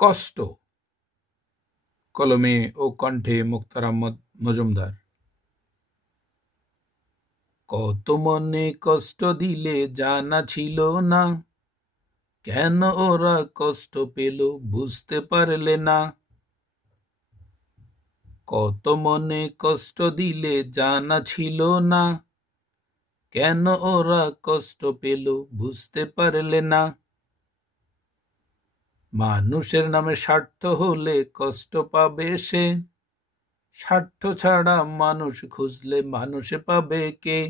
কষ্ট। কলমে ও কণ্ঠে মুক্তার আহমদ মজুমদার। কত মনে কষ্ট দিলে জানা ছিল না, কেন ওরা কষ্ট পেল বুঝতে পারলে না। কত মনে কষ্ট দিলে জানা ছিল না, কেন ওরা কষ্ট পেল বুঝতে পারলে না। মানুষের নামে স্বার্থ হলে কষ্ট পাবে সে, স্বার্থ ছাড়া মানুষ খুঁজলে মানুষে পাবে কে।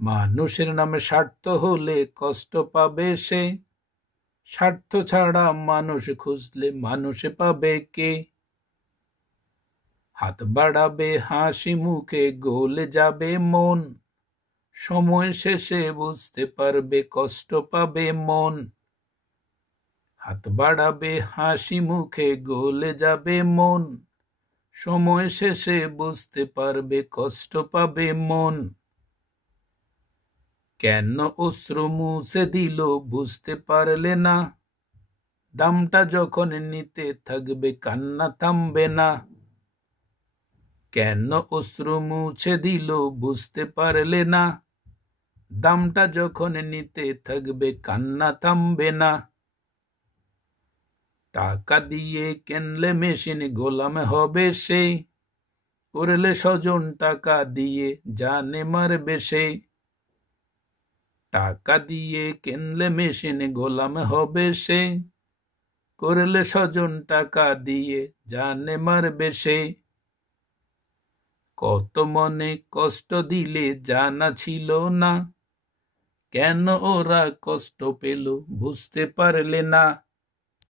মানুষের নামে স্বার্থ হলে কষ্ট পাবে সে, স্বার্থ ছাড়া মানুষ খুঁজলে মানুষে পাবে কে। হাত বাড়াবে হাসি মুখে গলে যাবে মন, সময় শেষে বুঝতে পারবে কষ্ট পাবে মন। হাত বাড়াবে হাসি মুখে গলে যাবে মন, সময় শেষে বুঝতে পারবে কষ্ট পাবে মন। কেন অশ্রু মুছে দিল বুঝতে পারলে না, দামটা যখন নিতে থাকবে কান্না থামবে না। কেন অশ্রু মুছে দিল বুঝতে পারলে না, দামটা যখন নিতে থাকবে কান্না থামবে না। টাকা দিয়ে কিনলে মেশিন গোলাম হবে সে, করলে স্বজন টাকা দিয়ে জানে মারবে সে। টাকা দিয়ে কিনলে মেশিন গোলাম হবে সে, করলে স্বজন টাকা দিয়ে জানে মারবে সে। কত মনে কষ্ট দিলে জানা ছিল না, কেন ওরা কষ্ট পেল বুঝতে পারলে না।